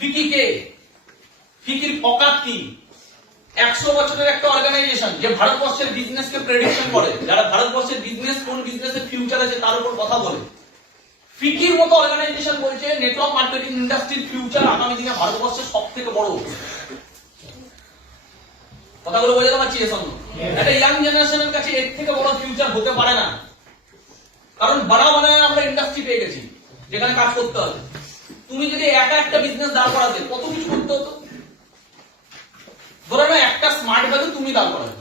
ফিকি কে? ফিকির অকাত কি? 100 বছরের একটা অর্গানাইজেশন যে ভারতবর্ষের বিজনেসকে প্রেডিকশন করে, যারা ভারতবর্ষের বিজনেস কোন বিজনেসের ফিউচার আছে তার উপর কথা বলে। ফিকির মতো অর্গানাইজেশন বলছে নেটওয়ার্ক মার্কেটিং ইন্ডাস্ট্রির ফিউচার আগামী দিনে ভারতবর্ষের সবথেকে বড়। কথাগুলো বোঝাতে পারছি এর সঙ্গে? একটা ইয়াং জেনারেশনের কাছে এর থেকে বড় ফিউচার হতে পারে না, কারণ বানায় আমরা ইন্ডাস্ট্রি পেয়ে গেছি যেখানে কাজ করতে হবে। তুমি যদি একা একটা বিজনেস দাঁড় করাতে কত কিছু করতে হতো। ধরো না একটা স্মার্ট ভ্যালু তুমি দাঁড় করাবে,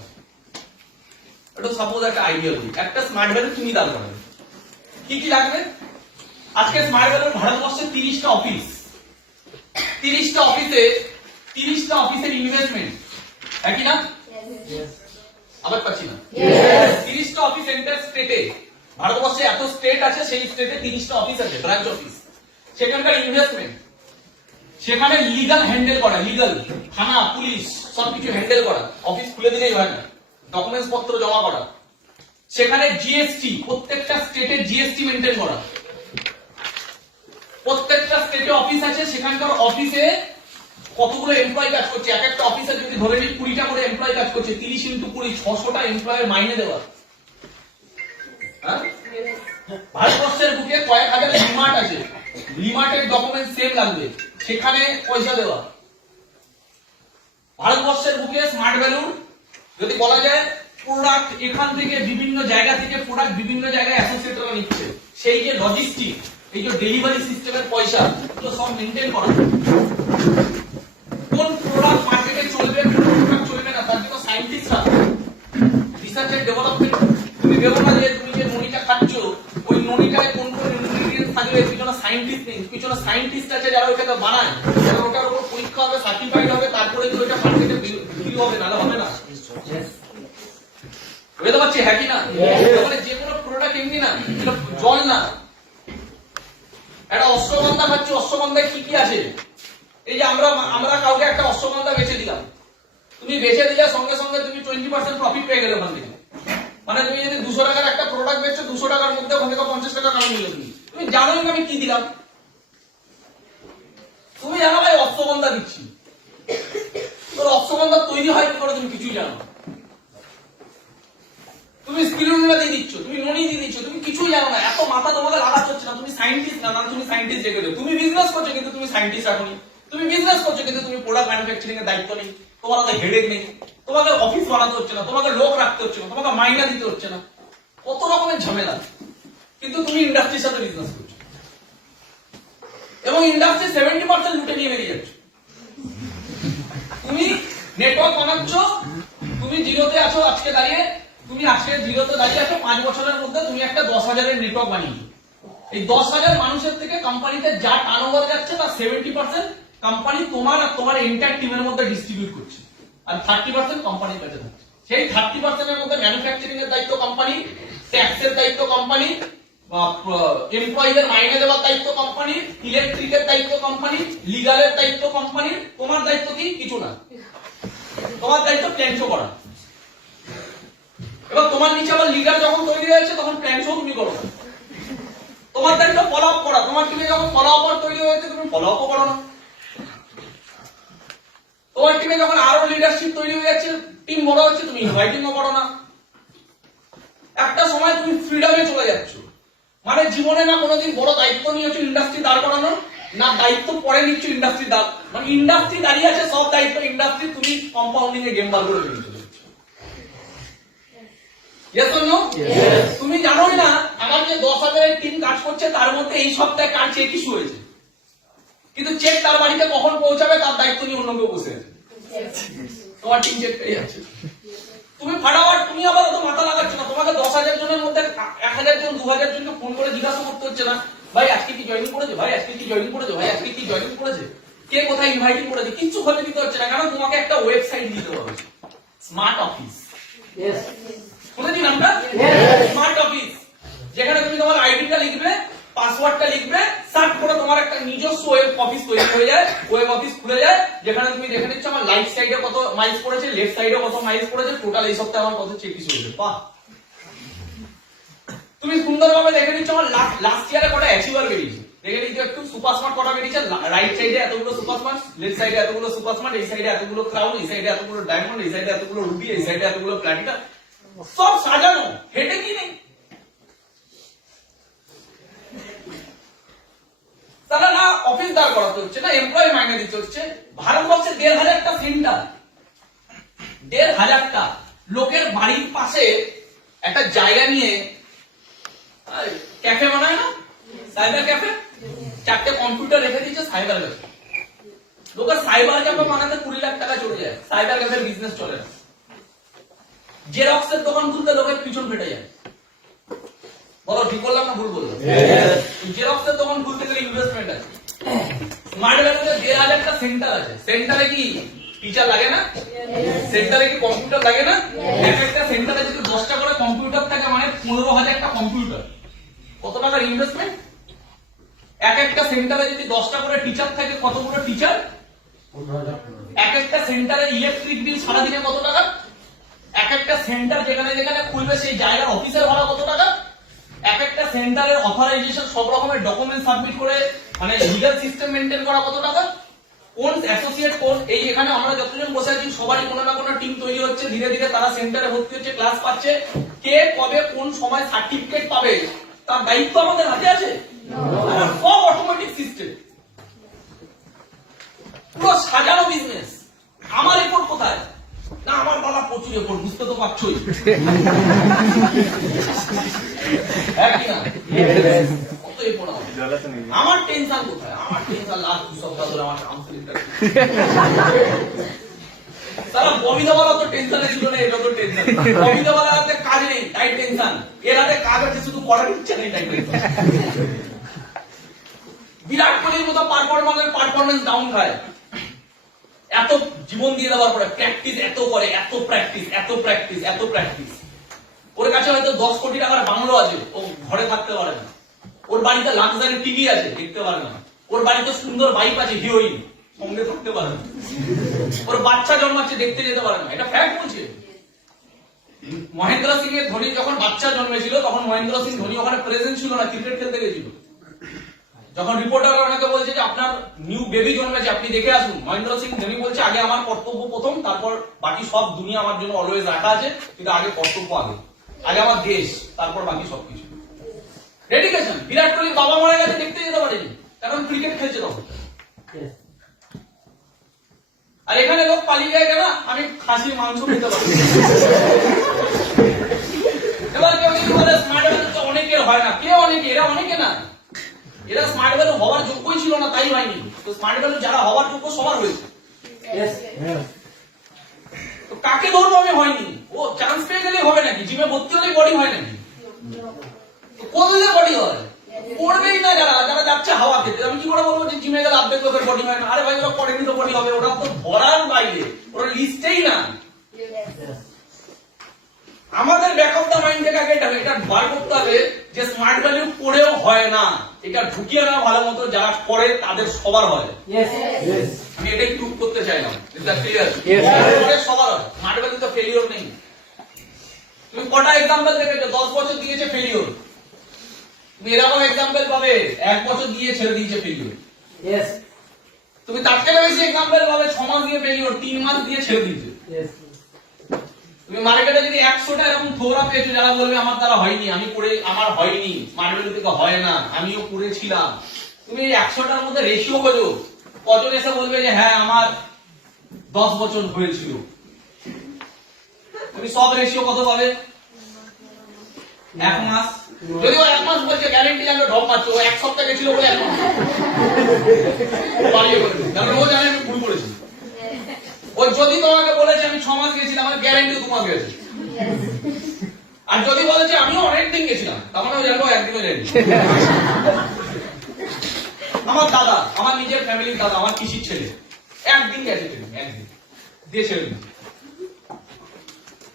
এটা সাপোজ একটা আইডিয়া বলি, একটা স্মার্ট ভ্যালু তুমি দাঁড় করাবে, কি কি লাগবে? আজকে স্মার্ট ভ্যালু ভারতবর্ষে 30টা অফিস, 30টা অফিসের ইনভেস্টমেন্ট একই না? আবার পাচ্ছি না। 30টা অফিস এন্টার স্টেটে, ভারতবর্ষে এত স্টেট আছে, সেই স্টেটে 30টা অফিস আছে, ব্রাঞ্চ অফিস। সেখানকার ইনভেস্টমেন্ট, সেখানে লিগাল হ্যান্ডেল করা, লিগাল থানা পুলিশ সবকিছু হ্যান্ডেল করা, অফিস খুলে দিলেই হয় না, ডকুমেন্টস পত্র জমা করা। সেখানে জিএসটি, প্রত্যেকটা স্টেটে জিএসটি মেনটেন করা। প্রত্যেকটা স্টেটে অফিস আছে, সেখানকার অফিসে কতগুলো এমপ্লয় কাজ করছে, এক একটা অফিসে যদি ধরে নিই 20টা করে এমপ্লয় কাজ করছে, 30 × 20 600টা এমপ্লয়ের মাইনে দেওয়া। ভারতবর্ষের বুকে কয়েক হাজার লিমার্ট আছে, লিমার্টের ডকুমেন্ট সেম লাগবে, সেখানে পয়সা দেওয়া। ভারতবর্ষের বুকে স্মার্ট ভ্যালু যদি বলা যায়, প্রোডাক্ট এখান থেকে বিভিন্ন জায়গা থেকে প্রোডাক্ট বিভিন্ন জায়গায় অ্যাসোসিয়েটরা নিচ্ছে, সেই যে লজিস্টিক, এই যে ডেলিভারি সিস্টেমের পয়সা, এগুলো সব মেনটেন করা। কোন প্রোডাক্ট মার্কেটে চলবে, কোন প্রোডাক্ট চলবে না, তার জন্য সায়েন্টিস্টরা রিসার্চ এন্ড ডেভেলপমেন্ট। তুমি ভেবো না যে তুমি যে ননিটা খাচ্ছ, ওই ননিটায় কোন কোন ইনগ্রেডিয়েন্টস থাকবে, এর পিছনে সায়েন্টিস্ট নেই, পিছনে সায়েন্টিস্ট আছে যারা ওটাকে বানায়, যারা ওটার উপর পরীক্ষা হবে, সার্টিফাইড হবে, তারপরে তো ওটা মার্কেটে বিক্রি হবে, নাহলে হবে না। বুঝতে পারছি হ্যাঁ কি না? মানে যে কোনো প্রোডাক্ট এমনি না, এটা জল না। একটা অশ্বগন্ধা খাচ্ছি, অশ্বগন্ধায় কি কি আছে? এই যে আমরা কাউকে একটা অশ্বগন্ধা বেচে দিলাম, তুমি বেচে দিলে সঙ্গে সঙ্গে তুমি 20% প্রফিট পেয়ে গেলে ওখান থেকে। মানে তুমি যদি 200 টাকার একটা প্রোডাক্ট বেচছো, 200 টাকার মধ্যে ওখান থেকে 50 টাকা কামাই নিলে তুমি জানোই না আমি কি দিলাম। তুমি জানো ভাই অশ্বগন্ধা দিচ্ছি, তোর অশ্বগন্ধা তৈরি হয় কি করে তুমি কিছুই জানো না। তুমি স্পিরুলিনা দিয়ে দিচ্ছ, তুমি ননি দিয়ে দিচ্ছ, তুমি কিছুই জানো না। এত মাথা তোমাকে লাগাতে হচ্ছে না, তুমি সায়েন্টিস্ট না, তুমি সায়েন্টিস্ট রেখে দেবে। তুমি বিজনেস করছো কিন্তু তুমি সায়েন্টিস্ট এখনই। তুমি বিজনেস করছো কিন্তু তুমি প্রোডাক্ট ম্যানুফ্যাকচারিং এর দায়িত্ব নেই, তোমার হাতে হেডেক নেই, তোমাকে অফিস বানাতে হচ্ছে না, তোমাকে লোক রাখতে হচ্ছে না, তোমাকে মাইনা দিতে হচ্ছে না, কত রকমের ঝামেলা। কিন্তু তুমি ইন্ডাস্ট্রির সাথে বিজনেস করছো এবং ইন্ডাস্ট্রি 70% লুটে নিয়ে বেরিয়ে যাচ্ছ। তুমি নেটওয়ার্ক বানাচ্ছ, তুমি জিরোতে আছো আজকে দাঁড়িয়ে, তুমি আজকে জিরোতে দাঁড়িয়ে আছো, 5 বছরের মধ্যে তুমি একটা 10,000-এর নেটওয়ার্ক বানিয়েছো। এই 10,000 মানুষের থেকে কোম্পানিতে যা টার্নওভার যাচ্ছে তার 70% কোম্পানি তোমার আর তোমার এন্টায়ার টিমের মধ্যে ডিস্ট্রিবিউট করছে, আর 30% কোম্পানির কাছে থাকছে। সেই 30% এর মধ্যে ম্যানুফ্যাকচারিং এর দায়িত্ব কোম্পানি, ট্যাক্সের দায়িত্ব কোম্পানি, এমপ্লয়ীদের মাইনে দেওয়ার দায়িত্ব কোম্পানি, ইলেকট্রিকের দায়িত্ব কোম্পানি, লিগালের দায়িত্ব কোম্পানি। তোমার দায়িত্ব কি? কিছু না, তোমার দায়িত্ব প্ল্যান শো করা। এবার তোমার নিচে আবার লিডার যখন তৈরি হয়েছে তখন প্ল্যান শো তুমি করো না, তোমার দায়িত্ব ফলো আপ করা। তোমার টিমে যখন ফলো আপ তৈরি হয়েছে তুমি ফলো আপও করো না। তোমার টিমে যখন আরো লিডারশিপ তৈরি হয়ে যাচ্ছে, টিম বড় হচ্ছে, তুমি ইনভাইটিংও করো না। একটা সময় তুমি ফ্রিডমে চলে যাচ্ছ, মানে জীবনে না কোনোদিন বড় দায়িত্ব নিয়েছো ইন্ডাস্ট্রি দাঁড় করানোর, না দায়িত্ব পরে নিচ্ছ ইন্ডাস্ট্রি দাঁড়, মানে ইন্ডাস্ট্রি দাঁড়িয়ে আছে, সব দায়িত্ব ইন্ডাস্ট্রি, তুমি কম্পাউন্ডিং এ গেম বার করে ফেলছো। Yes or no? Yes. তুমি জানোই না আমার যে 10,000-এর টিম কাজ করছে তার মধ্যে এই সপ্তাহে কার চেক ইস্যু হয়েছে, কিন্তু চেক তার বাড়িতে কখন পৌঁছাবে তার দায়িত্ব নিয়ে অন্য কেউ বসে আছে। তোমার টিম চেক পেয়ে যাচ্ছে, তুমি ফাটাফাট, তুমি আবার অত মাথা লাগাচ্ছ না। তোমাকে 10,000 জনের মধ্যে 1,000 জন 2,000 জনকে ফোন করে জিজ্ঞাসা করতে হচ্ছে না, ভাই আজকে কি জয়েনিং করেছে, ভাই আজকে কি জয়েনিং করেছে, ভাই আজকে কি জয়েনিং করেছে, কে কোথায় ইনভাইটিং করেছে, কিচ্ছু খোঁজে দিতে হচ্ছে না। কারণ তোমাকে একটা ওয়েবসাইট দিতে হবে, স্মার্ট অফিস। শুনেছি নামটা? স্মার্ট অফিস, যেখানে তুমি তোমার আইডিটা লিখবে, পাসওয়ার্ডটা লিখবে, সার্চ করে তোমার একটা নিজস্ব ওয়েব অফিস তৈরি হয়ে যায়, ওয়েব অফিস খুলে যায়, যেখানে তুমি দেখে নিচ্ছ আমার রাইট সাইডে কত মাইলস পড়েছে, লেফট সাইডে কত মাইলস পড়েছে, টোটাল এই সপ্তাহে আমার কত চেক ইস্যু হয়েছে। বাহ, তুমি সুন্দরভাবে দেখে নিচ্ছ আমার লাস্ট ইয়ারে কটা অ্যাচিভার বেরিয়েছে। দেখে নিতে একটু সুপার স্মার্ট কটা বেরিয়েছে, রাইট সাইডে এতগুলো সুপার স্মার্ট, লেফট সাইডে এতগুলো সুপার স্মার্ট, এই সাইডে এতগুলো ক্রাউন, এই সাইডে এতগুলো ডায়মন্ড, এই সাইডে এতগুলো রুবি, এই সাইডে এতগুলো প্ল্যাটিনাম, সব সাজানো, হেডে কি নেই। তাহলে না অফিস দাঁড় করাতে হচ্ছে, না এমপ্লয়ি মাইনে দিতে হচ্ছে। ভারতবর্ষে 1,500টা সেন্টার, 1,500টা লোকের বাড়ির পাশে একটা জায়গা নিয়ে ক্যাফে বানায় না, সাইবার ক্যাফে, 4টে কম্পিউটার রেখে দিচ্ছে সাইবার ক্যাফে। লোকের সাইবার ক্যাফে বানাতে 20 লাখ টাকা চলে যায়, সাইবার ক্যাফের বিজনেস চলে না। জেরক্সের দোকান খুলতে লোকের পিছন ফেটে যায়। বলো ঠিক বললাম না ভুল বললাম? জেরক্সের দোকান খুলতে গেলে ইনভেস্টমেন্ট আছে। স্মার্ট ভ্যালিতে 1,500টা সেন্টার আছে, সেন্টারে কি টিচার লাগে না? সেন্টারে কি কম্পিউটার লাগে না? একটা সেন্টারে যদি 10টা করে কম্পিউটার থাকে মানে 15,000টা কম্পিউটার, কত টাকার ইনভেস্টমেন্ট? একটা সেন্টারে যদি 10টা করে টিচার থাকে, কতগুলো টিচার? একটা সেন্টারে ইলেকট্রিক বিল সারাদিনে কত টাকা? একটা সেন্টার যেখানে যেখানে খুলবে সেই জায়গার অফিসের ভাড়া কত টাকা? একটা সেন্টারের অথরাইজেশন সব রকমের ডকুমেন্ট সাবমিট করে মানে লিগ্যাল সিস্টেম মেইনটেইন করা কত টাকা? কোন অ্যাসোসিয়েট কোন এই এখানে আমরা যতজন বসে আছি সবারই কোনো না কোনো টিম তৈরি হচ্ছে, ধীরে ধীরে তারা সেন্টারে ভর্তি হচ্ছে, ক্লাস পাচ্ছে। কে কবে কোন সময় সার্টিফিকেট পাবে তার দায়িত্ব আমাদের হাতে আছে? সব অটোমেটিক সিস্টেম, পুরো সাজানো বিজনেস। আমার রিপোর্ট কোথায়? না আমার বাবা প্রচুর রিপোর্ট, বুঝতে তো পারছোই। আমার টেনশন কোথায়? আমার টেনশন লাস্ট 2 সপ্তাহ ধরে আমার কাউন্সিলিংটা। তারা ববিদাওয়ালা তো টেনশনে ছিল না, এটা তো টেনশন। ববিদাওয়ালা হাতে কাজ নেই তাই টেনশন, এর হাতে কাজ আছে শুধু করার ইচ্ছা নেই তাই টেনশন। বিরাট কোহলির মতো পারফরমেন্স ডাউন খায়, এত জীবন দিয়ে দেওয়ার পরে প্র্যাকটিস এত করে, এত প্র্যাকটিস এত প্র্যাকটিস এত প্র্যাকটিস। ওর কাছে হয়তো 10 কোটি টাকার বাংলো আছে, ও ঘরে থাকতে পারে না। ওর বাড়িতে লাক্সারি টিভি আছে, দেখতে পারে না। ওর বাড়িতে সুন্দর বাইক আছে, হিরোইন, সঙ্গে থাকতে পারে না। ওর বাচ্চা জন্মাচ্ছে, দেখতে যেতে পারে না। এটা ফ্যাক্ট বলছে। মহেন্দ্র সিং এর ধোনি যখন বাচ্চা জন্মেছিল তখন মহেন্দ্র সিং ধোনি ওখানে প্রেজেন্ট ছিল না, ক্রিকেট খেলতে গেছিল। যখন রিপোর্টার ওনাকে বলছে যে আপনার নিউ বেবি জন্মেছে, আপনি দেখে আসুন, মহেন্দ্র সিং ধোনি বলছে আগে আমার কর্তব্য প্রথম, তারপর বাকি সব দুনিয়া আমার জন্য অলওয়েজ রাখা আছে, কিন্তু আগে কর্তব্য আগে, আগে আমার দেশ, তারপর বাকি সবকিছু। ডেডিকেশন। বিরাট কোহলি বাবা মারা গেছে, দেখতে যেতে পারেনি, কারণ ক্রিকেট খেলছে তখন। আর এখানে লোক পালিয়ে যায় কেন? আমি খাসির মাংস খেতে পারি। এবার কেউ যদি বলে স্মার্ট ভ্যালু তো অনেকের হয় না, কে অনেকে? এরা অনেকে না, এরা স্মার্ট ভ্যালু হওয়ার যোগ্যই ছিল না, তাই হয়নি। তো স্মার্ট ভ্যালু যারা হওয়ার যোগ্য সবার হয়েছে। তো কাকে ধরবো আমি? হয়নি। ও চান্স পেয়ে গেলেই হবে নাকি? জিমে ভর্তি হলেই বডি হয় নাকি? করলে বডি হয়, করবেই না যারা যারা যাচ্ছে হাওয়া খেতে। আমি কি করে বলবো যে জিমে গেলে আর্ধেক লোকের বডি হয় না? আরে ভাই ওরা করেনি তো বডি হবে, ওরা তো ধরার বাইরে, ওরা লিস্টেই না। আমাদের ব্যাক অফ দা মাইন্ড থেকে আগে এটা বার করতে হবে যে স্মার্ট ভ্যালু পড়েও হয় না, এটা ঢুকিয়ে নেওয়া ভালো মতো, যারা করে তাদের সবার হয়। আমি এটাই প্রুভ করতে চাইলাম। সবার হয়, স্মার্ট ভ্যালু তো ফেলিওর নেই। তুমি কটা এক্সাম্পল দেখেছো 10 বছর দিয়েছে ফেলিওর? তুমি এরকম এক্সাম্পল পাবে 1 বছর দিয়ে ছেড়ে দিয়েছে ফেলিওর। তুমি তার থেকে বেশি এক্সাম্পল পাবে 6 মাস দিয়ে ফেলিওর, 3 মাস দিয়ে ছেড়ে দিয়েছে। তুমি মার্কেটে যদি 100টা এরকম থোড়া পেয়েছো যারা বলবে আমার দ্বারা হয়নি, আমি করে আমার হয়নি, স্মার্ট ভ্যালু থেকে হয় না, আমিও করেছিলাম। তুমি 100টার মধ্যে রেশিও খোঁজো, কজন এসে বলবে যে হ্যাঁ আমার 10 বছর হয়েছিল। তুমি সব রেশিও কত পাবে? 1 মাস। যদি ও 1 মাস বলছে, গ্যারেন্টি জানবে ঢপ মারছো, ও 1 সপ্তাহ গেছিল বলে 1 মাস বাড়িয়ে করবে, কারণ ও জানে আমি ভুল করেছি। ও যদি তোমাকে বলেছে আমি 6 মাস গেছিলাম, আমার গ্যারেন্টি 2 মাস গেছে। আর যদি বলেছে আমিও অনেকদিন গেছিলাম, তখন ও জানবো একদিনও যায়নি। আমার দাদা, আমার নিজের ফ্যামিলির দাদা, আমার পিসির ছেলে, একদিন গেছে, একদিন দিয়ে ছেড়ে দিয়েছে।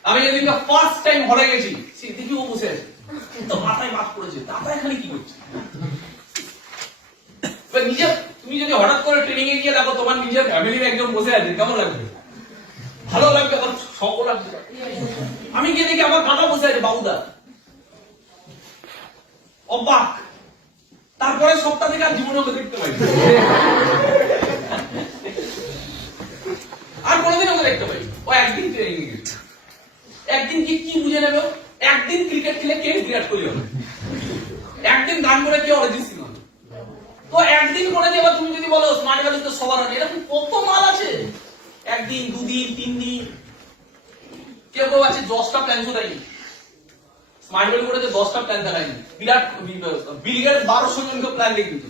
আমি যেদিন ফার্স্ট টাইম ঘরে গেছি, সেদিকে ও বসে আছে, তো মাথায় মাছ পড়েছে, দাদা এখানে কি করছে? নিজে তুমি যদি হঠাৎ করে ট্রেনিং এ গিয়ে দেখো তোমার নিজের ফ্যামিলির একজন বসে আছে, কেমন লাগবে? ভালো লাগবে, আবার শখ লাগবে। আমি গিয়ে দেখি আমার দাদা বসে আছে, বাবুদা, অবাক। তারপরে সপ্তাহ থেকে আর জীবনে ওকে দেখতে পাই আর কোনোদিন ওকে দেখতে পাই। ও একদিন ট্রেনিং গেছে, একদিন কি বুঝে নেবে, একদিন ক্রিকেট খেলে কে বিরাট কোহলি হবে, একদিন গান করে কে অরিজিৎ সিং হবে। তো একদিন করে দিয়ে তুমি যদি বলো স্মার্ট ভ্যালু তো সবার হবে, এরকম কত মাল আছে, একদিন, দুদিন, 3 দিন, কেউ কেউ আছে 10টা প্ল্যান দেয়নি। স্মার্ট ভ্যালু করেছে 10টা প্ল্যান দেখায়নি। বিল গেটস 1200 জনকে প্ল্যান দেখিয়েছে।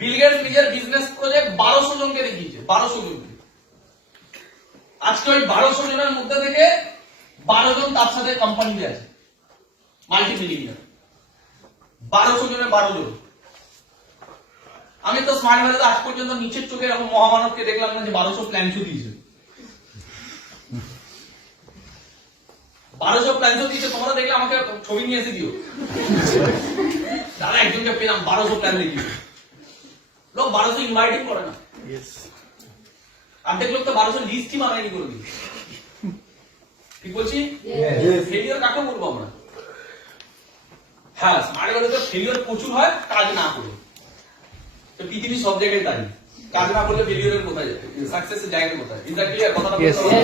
বিল গেটস নিজের বিজনেস প্রজেক্ট 1200 জনকে দেখিয়েছে, 1200 জনকে। আজকে ওই 1200 জনের মধ্যে থেকে 12 জন তার সাথে কোম্পানিতে আছে, মাল্টি মিলিয়নার। 1200 জনে 12 জন। আমি তো স্মার্ট ভ্যালুতে আজ পর্যন্ত নিচের চোখে এরকম মহামানবকে দেখলাম না যে 1200 প্ল্যান দিয়েছে। 1200 প্ল্যান দিয়েছে, তোমরা দেখলে আমাকে ছবি নিয়ে এসে দিও, দাদা একজনকে পেলাম 1200 প্ল্যান দেখিয়েছে। লোক 1200 ইনভাইটিং করে না, অর্ধেক লোক তো 1200 লিস্টই বানায়নি করে দিই। ঠিক বলছি? ফেলিওর কাকে বলবো আমরা? হ্যাঁ, স্মার্ট ভ্যালুতে ফেলিওর প্রচুর হয় কাজ না করে। তো পৃথিবী সব জায়গায় তাই, কাজ না করলে ফেলিওরের কোথায় যাবে, সাকসেসের জায়গা কোথায়? Is that clear? কথাটা বুঝতে হবে।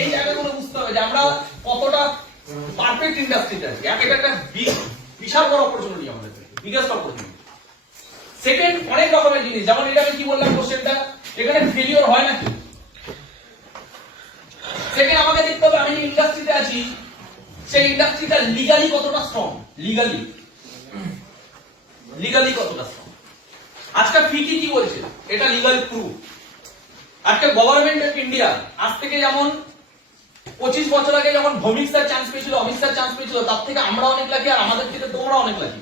এই জায়গাগুলো বুঝতে হবে যে আমরা কতটা পারফেক্ট ইন্ডাস্ট্রিতে আছি। একটা বিশাল বড় অপরচুনিটি আমাদের, বিগেস্ট অপরচুনিটি। সেকেন্ড, অনেক রকমের জিনিস, যেমন এটা আমি কি বললাম কোশ্চেনটা, এখানে ফেলিওর হয় নাকি? সেকেন্ড, আমাকে দেখতে হবে আমি যে ইন্ডাস্ট্রিতে আছি সেই ইন্ডাস্ট্রিটা লিগালি কতটা স্ট্রং, লিগালি কতটা স্ট্রং। আজকে ফিটি কি বলছে, এটা লিগাল প্রুফ। আজকে গভর্নমেন্ট অফ ইন্ডিয়া আজ থেকে যেমন 25 বছর আগে যখন ভৌমিক স্যার চান্স পেয়েছিল, অমিত স্যার চান্স পেয়েছিল, তার থেকে আমরা অনেক লাকি, আর আমাদের থেকে তোমরা অনেক লাকি।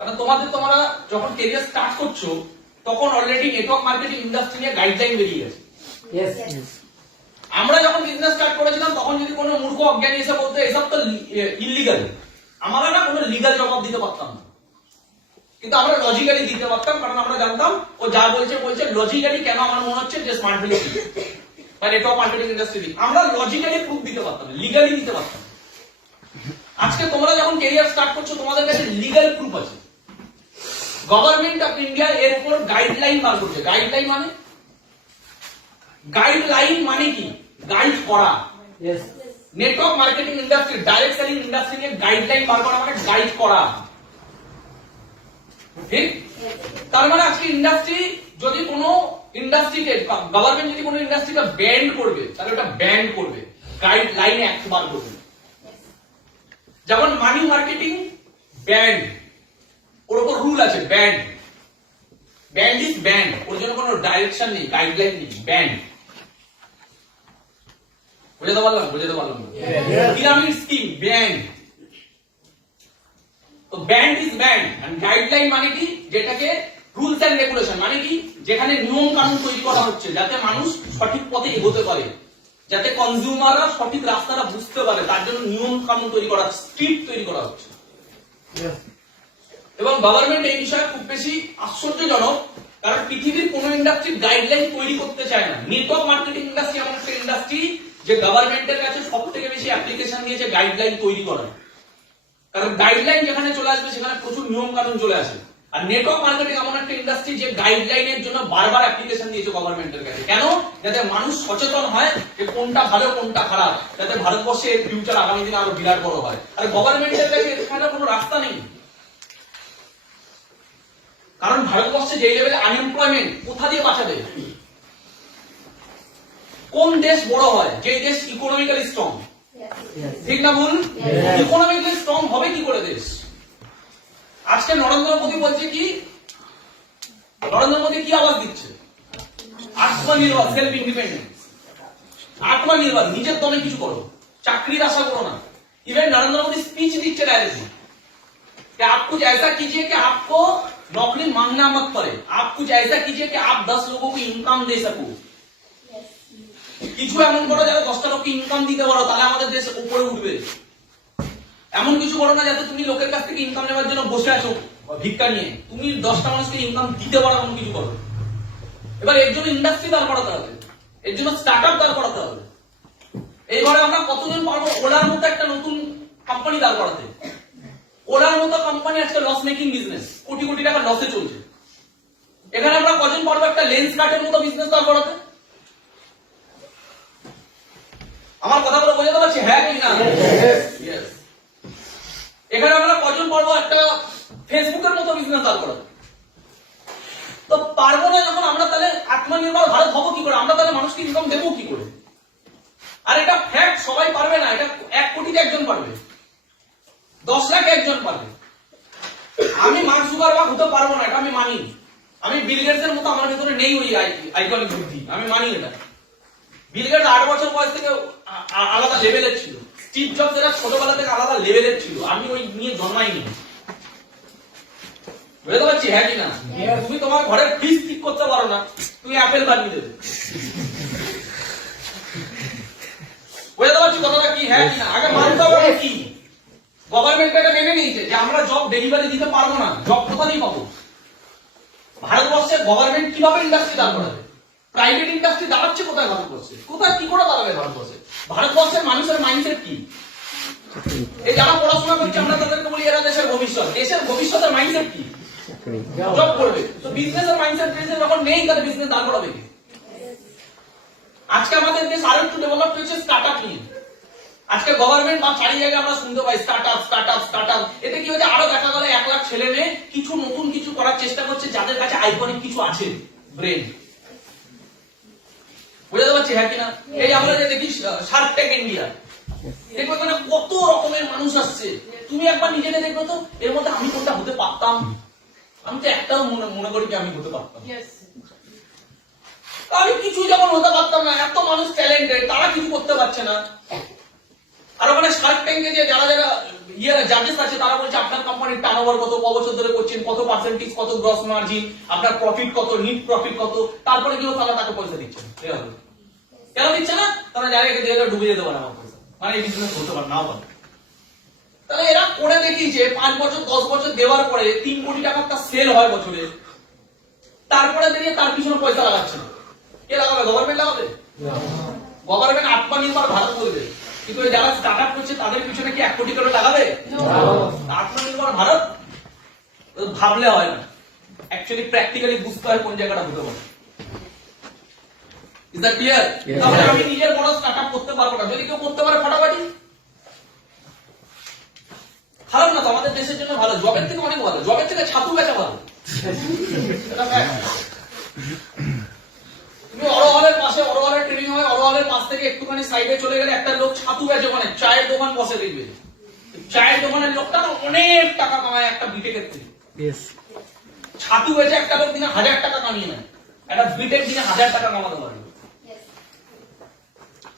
কারণ তোমরা যখন ক্যারিয়ার স্টার্ট করছো তখন অলরেডি নেটওয়ার্ক মার্কেটিং ইন্ডাস্ট্রি নিয়ে গাইডলাইন বেরিয়ে গেছে। আমরা যখন বিজনেস স্টার্ট করেছিলাম তখন যদি কোনো মূর্খ অজ্ঞানী এসে বলতো এসব তো ইলিগাল, আমরা না কোনো লিগাল জবাব দিতে পারতাম না, কিন্তু আমরা লজিক্যালি দিতে পারতাম। কারণ আমরা জানতাম ও যা বলছে লজিক্যালি। কেন আমার মনে হচ্ছে যে স্মার্ট ভ্যালু বা নেটওয়ার্ক মার্কেটিং ইন্ডাস্ট্রি, আমরা লজিক্যালি প্রুফ দিতে পারতাম, লিগালি দিতে পারতাম। আজকে তোমরা যখন ক্যারিয়ার স্টার্ট করছো তোমাদের কাছে লিগাল প্রুফ আছে। গভর্নমেন্ট অফ ইন্ডিয়া এর উপর গাইডলাইন বার করছে। গাইডলাইন মানে কি? গাইড করা। Network marketing industry, direct selling industry নিয়ে গাইডলাইন বার করা মানে গাইড করা। ঠিক? তার মানে আজকে ইন্ডাস্ট্রি যদি কোনো ইন্ডাস্ট্রিকে, গভর্নমেন্ট যদি কোনো ইন্ডাস্ট্রিকে ব্যান্ড করবে তাহলে ওটা ব্যান্ড করবে, গাইডলাইনে একবার করবে। যেমন মানি মার্কেটিং ব্যান্ড, ওর উপর রুল আছে, ব্যান্ড ইজ ব্যান্ড, ওর জন্য কোনো ডাইরেকশন নেই, গাইডলাইন নেই, ব্যান্ড। বুঝাতে পারলাম? Pyramid scheme banned. তো banned is banned, and guideline মানে কি? যেটাকে রুলস এন্ড রেগুলেশন মানে কি? যেখানে নিয়ম কানুন তৈরি করা হচ্ছে যাতে মানুষ সঠিক পথে এগোতে পারে, যাতে কনজিউমাররা সঠিক রাস্তাটা বুঝতে পারে, তার জন্য নিয়ম কানুন তৈরি করা, স্ক্রিপ্ট তৈরি করা হচ্ছে। এবং গভর্নমেন্ট এই বিষয়ে খুব বেশি আশ্চর্যজনক, কারণ পৃথিবীর কোন ইন্ডাস্ট্রি গাইডলাইন তৈরি করতে চায় না। নেটওয়ার্ক মার্কেটিং ইন্ডাস্ট্রি এমন একটা ইন্ডাস্ট্রি যে গভর্নমেন্টের কাছে সব থেকে বেশি অ্যাপ্লিকেশন দিয়েছে গাইডলাইন তৈরি করার। কারণ গাইডলাইন যেখানে চলে আসবে সেখানে প্রচুর নিয়ম কানুন চলে আসে। আর নেটওয়ার্ক মার্কেটিং এমন একটা ইন্ডাস্ট্রি যে গাইডলাইনের জন্য বারবার অ্যাপ্লিকেশন দিয়েছে গভর্নমেন্টের কাছে। কেন? যাতে মানুষ সচেতন হয় যে কোনটা ভালো কোনটা খারাপ, যাতে ভারতবর্ষে এর ফিউচার আগামী দিনে আরো বিরাট বড় হয়। আর গভর্নমেন্টের কাছে এখানে কোনো রাস্তা নেই, কারণ ভারতবর্ষে যে লেভেলে আনএমপ্লয়মেন্ট, কোথা দিয়ে বাঁচাবে? কোন দেশ বড় হয়? যে দেশ ইকোনমিক্যালি স্ট্রং। ঠিক না ভুল? ইকোনমিক্যালি স্ট্রং হবে কি করে দেশ? আজকে নরেন্দ্র মোদী বলছে কি? নরেন্দ্র মোদী কি আওয়াজ দিচ্ছে? আত্মনির্ভর, সেলফ ইন্ডিপেন্ডেন্স। আত্মনির্ভর, নিজের দমে কিছু করো, চাকরির আশা করো না। इवन नरेंद्र मोदी स्पीच दीजिए डायरेक्टली कि आप कुछ ऐसा कीजिए कि आपको नौकरी मांगना मत पड़े, आप कुछ ऐसा कीजिए कि आप 10 लोगों को इनकम दे सको। কিছু এমন করো যাতে 10টা লোককে ইনকাম দিতে পারো, তাহলে আমাদের দেশ উপরে উঠবে। এমন কিছু করো না যাতে তুমি লোকের কাছ থেকে ইনকাম নেওয়ার জন্য বসে আছো ভিক্ষা নিয়ে, তুমি 10টা মানুষকে ইনকাম দিতে পারো এমন কিছু করো। এবার এর জন্য ইন্ডাস্ট্রি দাঁড় করাতে হবে, এর জন্য স্টার্টআপ দাঁড় করাতে হবে। এইবারে আমরা কতজন পারবো ওলার মতো একটা নতুন কোম্পানি দাঁড় করাতে? ওলার মতো কোম্পানি আজকে loss making business, crore crore টাকা লসে চলছে। এখানে আমরা কজন পারবো একটা লেন্স কার্টের মতো বিজনেস দাঁড় করাতে? আমার কথাগুলো বোঝাতে পারছি? হ্যাঁ কি না? Yes. এখানে আমরা কজন পারবো একটা ফেসবুকের মতো বিজনেস দাঁড় করাতে? তো পারবো না যখন আমরা, তাহলে আত্মনির্ভর ভারত হবো কি করে? আমরা তাহলে মানুষকে ইনকাম দেবো কি করে? আর এটা ফ্যাক্ট, সবাই পারবে না। এটা 1 কোটিতে একজন পারবে, 10 লাখে একজন পারবে। আমি মার্ক জুকারবার্গ হতে পারবো না, এটা আমি মানি। আমি বিল গেটসের মতো আমার ভিতরে নেই ওই আইকনিক বুদ্ধি, আমি মানি এটা। বিল গেটস 8 বছর বয়স থেকে আলাদা লেভেলের ছিল, স্টিভ জবস এরা ছোটবেলা থেকে আলাদা লেভেলের ছিল। আমি ওই নিয়ে জন্মাইনি। বুঝতে পারছি? হ্যাঁ কি না? তুমি তোমার ঘরের ফ্রিজ ঠিক করতে পারো না, তুমি অ্যাপেল বানিয়ে দেবে। বুঝতে পারছি কথাটা কি? হ্যাঁ কি না? আগে মানতে হবে কি, গভর্নমেন্ট এটা মেনে নিয়েছে যে আমরা জব ডেলিভারি দিতে পারবো না। জব কোথায় পাবো? ভারতবর্ষের গভর্নমেন্ট কিভাবে ইন্ডাস্ট্রি দাঁড় করাবে? প্রাইভেট ইন্ডাস্ট্রি দাঁড়াচ্ছে কোথায় ভারতবর্ষে? কোথায় কি করে দাঁড়াবে ভারতবর্ষে? ভারতবর্ষের মানুষের মাইন্ডসেট কি? এই যারা পড়াশোনা করছে আমরা তাদেরকে বলি এরা দেশের ভবিষ্যৎ। দেশের ভবিষ্যতের মাইন্ডসেট কি? জব করবে। তো বিজনেসের মাইন্ডসেট যখন নেই, তাহলে বিজনেস দাঁড় করাবে কি? আজকে আমাদের দেশ আরো একটু ডেভেলপ হয়েছে স্টার্টআপ নিয়ে। আজকে গভর্নমেন্ট বা চারি জায়গায় আমরা শুনতে পাই স্টার্টআপ। এতে কি হচ্ছে, আরো দেখা গেল 1 লাখ ছেলে মেয়ে কিছু নতুন কিছু করার চেষ্টা করছে, যাদের কাছে আইকনিক কিছু আছে, ব্রেন। বুঝতে পারছি? হ্যাঁ কিনা? এই আমরা যে দেখি শার্ক ট্যাঙ্ক ইন্ডিয়া, দেখো এখানে কত রকমের মানুষ আসছে। তুমি একবার নিজেকে দেখো তো, এর মধ্যে আমি কোনটা হতে পারতাম? আমি তো একটাও মনে করি যে আমি হতে পারতাম। আমি কিছু যেমন হতে পারতাম না। এত মানুষ ট্যালেন্টেড, তারা কিছু করতে পারছে না। আর ওখানে শার্ক ট্যাঙ্কে যে যারা জাজেস আছে, তারা বলছে আপনার কোম্পানির টার্নওভার কত, বছর ধরে করছেন, কত পার্সেন্টেজ, কত গ্রস মার্জিন, আপনার প্রফিট কত, নিট প্রফিট কত। তারপরে কি তারা তাকে পয়সা দিচ্ছে না। কেন দিচ্ছে না? তারা জানে এটা ডুবে যেতে পারে আমার পয়সা, মানে এই বিজনেস করতে পারে নাও পারে। তাহলে এরা করে দেখিয়েছে 5 বছর 10 বছর দেওয়ার পরে 3 কোটি টাকা একটা সেল হয় বছরে, তারপরে দাঁড়িয়ে তার পিছনে পয়সা লাগাচ্ছে না। কে লাগাবে? গভর্নমেন্ট লাগাবে? গভর্নমেন্ট আত্মনির্ভর ভারত বলবে, কিন্তু যারা স্টার্টআপ করছে তাদের পিছনে কি 1 কোটি করে লাগাবে? আত্মনির্ভর ভারত ভাবলে হয় না, অ্যাকচুয়ালি প্র্যাকটিক্যালি বুঝতে হয় কোন জায়গাটা হতে পারে। Is that clear? তাহলে আমি নিজের বড় স্টার্টআপ করতে পারবো না। যদি কেউ করতে পারে ফাটাফাটি, খারাপ না তো, আমাদের দেশের জন্য ভালো। জবের থেকে অনেক ভালো, জবের থেকে ছাতু বেচা ভালো। তুমি অরোহলের পাশে, অরোহলের ট্রেনিং হয়, অরোহলের পাশ থেকে একটুখানি সাইডে চলে গেলে একটা লোক ছাতু বেচে, ওখানে চায়ের দোকান বসে, দেখবে চায়ের দোকানের লোকটা অনেক টাকা কামায় একটা বিটেকের থেকে। ছাতু বেচে একটা লোক দিনে 1000 টাকা কামিয়ে নেয়, একটা বিটেক দিনে 1000 টাকা কামাতে পারে।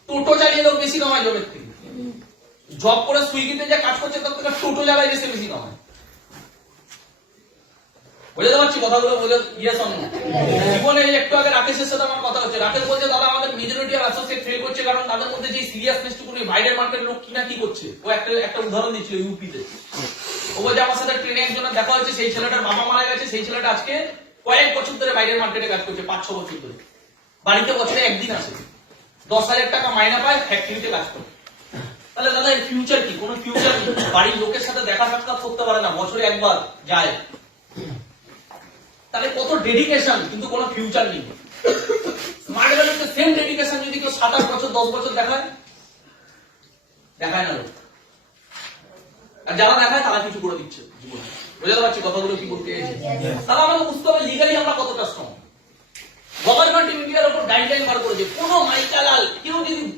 টোটো চালিয়ে লোক বেশি কামায় জবের থেকে। জব করে সুইগিতে যে কাজ করছে তার থেকে টোটো চালায় বেশি কামায়। বুঝতে পারছি কথাগুলো? জীবনে একটু আগে রাকেশের সাথে আমার কথা হচ্ছে, রাকেশ বলছে দাদা আমাদের মেজরিটি আর অ্যাসোসিয়েট ফেল করছে, কারণ তাদের মধ্যে যে সিরিয়াসনেস টুকু নেই। বাইরের মার্কেটের লোক কিনা কি করছে, ও একটা উদাহরণ দিচ্ছিল ইউপিতে। ও বলছে আমার সাথে ট্রেনে একজনের দেখা হয়েছে, সেই ছেলেটার বাবা মারা গেছে, সেই ছেলেটা আজকে কয়েক বছর ধরে বাইরের মার্কেটে কাজ করছে, 5-6 বছর ধরে। বাড়িতে বছরে একদিন আসে, 10,000 টাকা মাইনা পায়, ফ্যাক্টরিতে কাজ করে। তাহলে দাদা এর ফিউচার কি? কোনো ফিউচার নেই। বাড়ির লোকের সাথে দেখা সাক্ষাৎ করতে পারে না, বছরে একবার যায়। তাহলে কত ডেডিকেশন, কিন্তু কোনো ফিউচার নেই। স্মার্ট ভ্যালুতে সেম ডেডিকেশন যদি কেউ 7-8 বছর 10 বছর দেখায় না লোক। আর যারা দেখায় তারা কিছু করে দিচ্ছে জীবনে। বুঝতে পারছি কথাগুলো কি বলতে চাইছি? তাহলে আমাকে বুঝতে হবে লিগালি আমরা কতটা স্ট্রং। গভর্নমেন্ট ইন্ডিয়ার উপর গাইডলাইন বার করেছে, কোনো মাইকালাল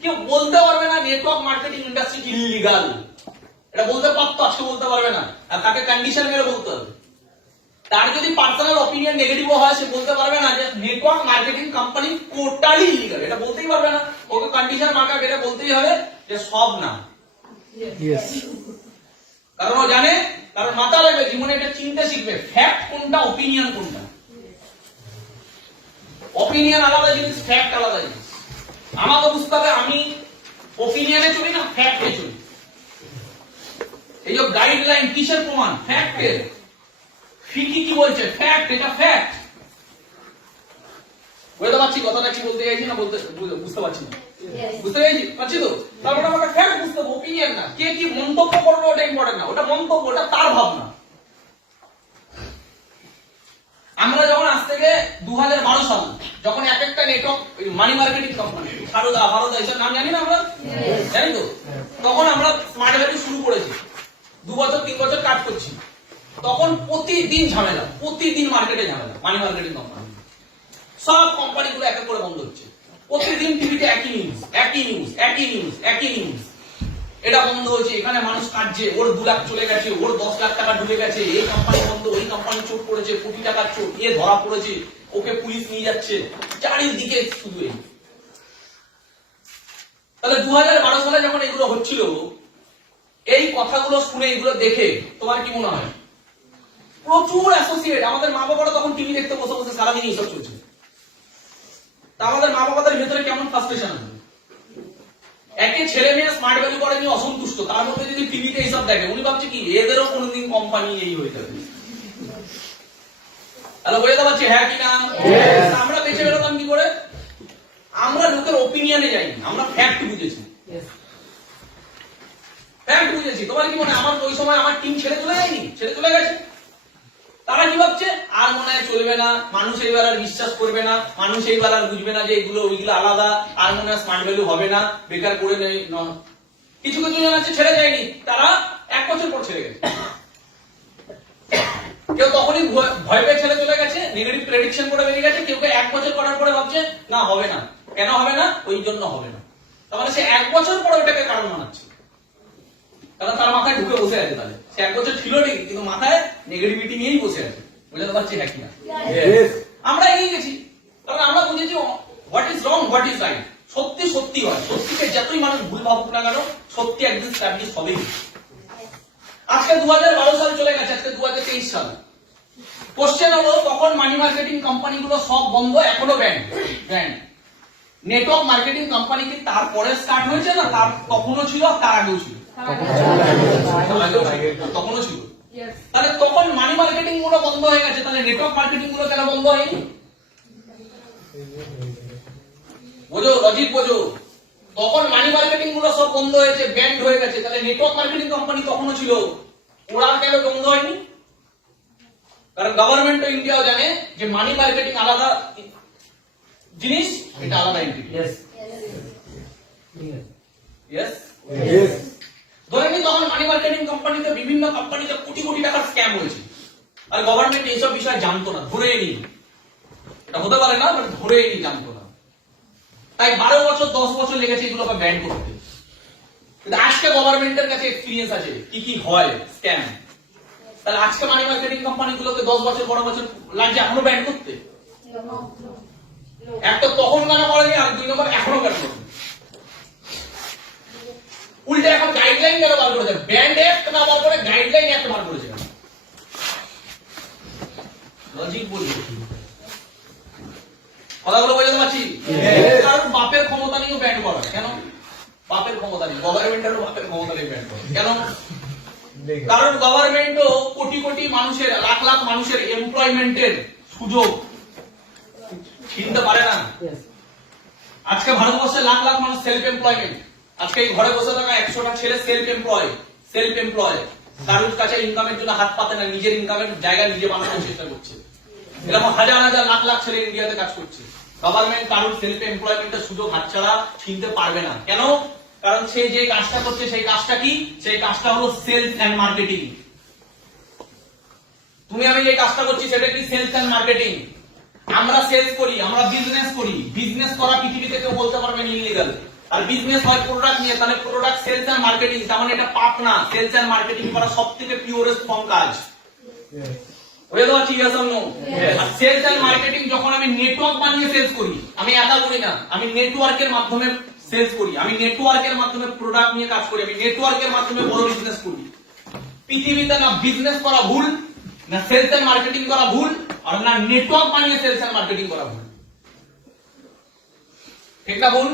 কেউ বলতে পারবে না নেটওয়ার্ক মার্কেটিং ইন্ডাস্ট্রি ইলিগাল। এটা বলতে পারতো, আজকে বলতে পারবে না। আর তাকে কন্ডিশন মেরে বলতে হবে। তার যদি পার্সোনাল অপিনিয়ন নেগেটিভ হয়, সে বলতে পারবে না যে network marketing company totally illegal, এটা বলতেই পারবে না। ওকে কন্ডিশন মার্কা এটা বলতেই হবে যে সব না। কারণ ও জানে, কারণ মাথা লাগবে জীবনে, এটা চিনতে শিখবে ফ্যাক্ট কোনটা, অপিনিয়ন কোনটা। অপিনিয়ন আলাদা জিনিস, ফ্যাক্ট আলাদা জিনিস। আমাকে বুঝতে হবে আমি অপিনিয়নে চলি না ফ্যাক্টে চলি। এই যে গাইডলাইন কিসের প্রমাণ? ফ্যাক্টের। ফিকি কি বলছে? ফ্যাক্ট, এটা ফ্যাক্ট। বুঝতে পারছি কথাটা কি বলতে চাইছি না? বুঝতে পারছি না। বুঝতে পারছি তো? তারপরে আমাকে ফ্যাক্ট বুঝতে হবে, ওপিনিয়ন না। কে কি মন্তব্য করবে ওটা ইম্পর্টেন্ট না, ওটা মন্তব্য, ওটা তার ভাবনা। আমরা যখন আজ থেকে 2012 সাল যখন এক একটা network money marketing company Saradha ভারদা এইসব নাম জানি না আমরা, জানি তো, তখন আমরা স্মার্ট ভ্যালু শুরু করেছি, 2 বছর 3 বছর কাজ করছি। তখন প্রতিদিন ঝামেলা, প্রতিদিন মার্কেটে ঝামেলা, মানি মার্কেটিং কোম্পানি সব কোম্পানিগুলো এক এক করে বন্ধ হচ্ছে। প্রতিদিন টিভিতে একই নিউজ, একই নিউজ, একই নিউজ, একই নিউজ। এটা বন্ধ হয়েছে, এখানে মানুষ কাটছে, ওর 2 লাখ চলে গেছে, ওর 10 লাখ টাকা ঢুকে গেছে, এই কোম্পানি বন্ধ, ওই কোম্পানি চোট করেছে, কোটি টাকার চোট, এ ধরা পড়েছে, ওকে পুলিশ নিয়ে যাচ্ছে, চারিদিকে শুধু এই। তাহলে 2012 সালে যখন এগুলো হচ্ছিল, এই কথাগুলো শুনে, এগুলো দেখে তোমার কি মনে হয়? প্রচুর অ্যাসোসিয়েট, আমাদের মা বাবারা তখন টিভি দেখতে বসে বসে সারাদিন এইসব চলছে। তা আমাদের মা বাবাদের ভেতরে কেমন ফ্রাস্ট্রেশন আছে? একে ছেলে মেয়ে স্মার্ট ভ্যালু করে নিয়ে অসন্তুষ্ট, তার মধ্যে যদি টিভিতে এইসব দেখে, উনি ভাবছে কি এদেরও কোনোদিন কোম্পানি এই হয়ে যাবে। তাহলে বুঝতে পারছি হ্যাঁ কি না? আমরা বেঁচে বেরোতাম কি করে? আমরা লোকের ওপিনিয়নে যাইনি, আমরা ফ্যাক্ট বুঝেছি। ফ্যাক্ট বুঝেছি। তোমার কি মনে হয় আমার ওই সময় আমার টিম ছেড়ে চলে যায়নি? ছেড়ে চলে গেছে। তারা কি ভাবছে? আর মনে হয় চলবে না, মানুষ এইবার আর বিশ্বাস করবে না, মানুষ এইবার আর বুঝবে না যে এগুলো ওইগুলো আলাদা, আর মনে হয় স্মার্ট ভ্যালু হবে না, বেকার করে নেই। কিছু কিছু জন আছে ছেড়ে যায়নি, তারা 1 বছর পর ছেড়ে গেছে। কেউ তখনই ভয় পেয়ে ছেড়ে চলে গেছে, নেগেটিভ প্রেডিকশন করে বেরিয়ে গেছে। কেউ 1 বছর করার পরে ভাবছে না হবে না। কেন হবে না? ওই জন্য হবে না। তার মানে সে 1 বছর পরে ওটাকে কারণ মানাচ্ছে, কারণ তার মাথায় ঢুকে বসে আছে। তাহলে সে 1 বছর ছিল ঠিক, কিন্তু মাথায় নেগেটিভিটি নিয়েই বসে আছে। বুঝতে পারছি নাকি না? আমরা এগিয়ে গেছি, কারণ আমরা বুঝেছি what is wrong, what is right. সত্যি সত্যি হয়, সত্যিকে যতই মানুষ ভুল ভাবুক না কেন, সত্যি একদিন স্ট্যাবলিশ হবেই। আজকে 2012 সাল চলে গেছে, আজকে 2023 সাল। কোশ্চেন হলো, তখন মানি মার্কেটিং কোম্পানিগুলো সব বন্ধ, এখনো ব্যান্ড। নেটওয়ার্ক মার্কেটিং কোম্পানি কি তারপরে স্টার্ট হয়েছে না তার তখনও ছিল, তার আগেও ছিল? তখনও ছিল। তাহলে তখন মানি মার্কেটিং গুলো বন্ধ হয়ে গেছে, তাহলে নেটওয়ার্ক মার্কেটিং গুলো কেন বন্ধ হয়নি? বোঝো, লজিক বোঝো। তখন মানি মার্কেটিং গুলো সব বন্ধ হয়েছে, ব্যান্ড হয়ে গেছে, তাহলে নেটওয়ার্ক মার্কেটিং কোম্পানি তখনও ছিল, ওরা কেন বন্ধ হয়নি? কারণ গভর্নমেন্ট অফ ইন্ডিয়াও জানে যে মানি মার্কেটিং আলাদা জিনিস, এটা আলাদা এন্টিটি। ধরে নি তখন মানি মার্কেটিং কোম্পানিতে, বিভিন্ন কোম্পানিতে কোটি কোটি টাকার স্ক্যাম হয়েছে, আর গভর্নমেন্ট এইসব বিষয় জানতো না, ধরেই নি। এটা হতে পারে না, মানে ধরেই নি, জানতো না। তাই 12 বছর 10 বছর লেগেছে এগুলোকে ব্যান করতে। কিন্তু আজকে গভর্নমেন্টের কাছে এক্সপিরিয়েন্স আছে কি কি হয় স্ক্যাম। তাহলে আজকে মানি মার্কেটিং কোম্পানিগুলোকে 10 বছর 12 বছর লাগছে এখনো ব্যান করতে? এক তো তখন কেন করেনি, আর 2 নম্বর এখনো কেন করেনি? উল্টে এখন গাইডলাইন কেন বার করেছে? ব্যান্ড অ্যাক্ট না বার করে গাইডলাইন অ্যাক্ট বার করেছে। লজিক বলবো, কথাগুলো বোঝাতে পারছি? কারণ বাপের ক্ষমতা নিয়েও ব্যান্ড করা। কেন বাপের ক্ষমতা নেই? গভর্নমেন্টেরও বাপের ক্ষমতা নেই ব্যান্ড করা। কেন? কারণ গভর্নমেন্টও কোটি কোটি মানুষের, লাখ লাখ মানুষের এমপ্লয়মেন্টের সুযোগ কিনতে পারে না। আজকে ভারতবর্ষে লাখ লাখ মানুষ সেলফ এমপ্লয়মেন্ট। আজকে এই ঘরে বসে থাকা 100টা ছেলে সেলফ এমপ্লয়। কারোর কাছে ইনকামের জন্য হাত পাতে না, নিজের ইনকামের জায়গা নিজে বানানোর চেষ্টা করছে। এরকম হাজার হাজার লাখ লাখ ছেলে ইন্ডিয়াতে কাজ করছে। গভর্নমেন্ট কারোর সেলফ এমপ্লয়মেন্টের সুযোগ হাতছাড়া ছিনতে পারবে না। কেন? কারণ সে যে কাজটা করছে সেই কাজটা কি? সেই কাজটা হলো সেলস এন্ড মার্কেটিং। তুমি আমি যে কাজটা করছি সেটা কি? Sales and marketing. আমরা সেলস করি, আমরা বিজনেস করি। বিজনেস করা পৃথিবীতে কেউ বলতে পারবেন ইলিগাল। আর বিজনেস হয় প্রোডাক্ট নিয়ে, তাহলে প্রোডাক্ট সেলস এন্ড মার্কেটিং, তার মানে এটা পাপ না। সেলস এন্ড মার্কেটিং করা সবথেকে পিওরেস্ট ফর্ম কাজ। বুঝতে পারছি? Yes or no? আর সেলস এন্ড মার্কেটিং যখন আমি নেটওয়ার্ক বানিয়ে সেলস করি, আমি একা করি না, আমি নেটওয়ার্কের মাধ্যমে সেলস করি, আমি নেটওয়ার্কের মাধ্যমে প্রোডাক্ট নিয়ে কাজ করি, আমি নেটওয়ার্কের মাধ্যমে বড় বিজনেস করি। পৃথিবীতে না বিজনেস করা ভুল, না সেলস এন্ড মার্কেটিং করা ভুল, আর না নেটওয়ার্ক বানিয়ে সেলস এন্ড মার্কেটিং করা ভুল। ঠিক না ভুল?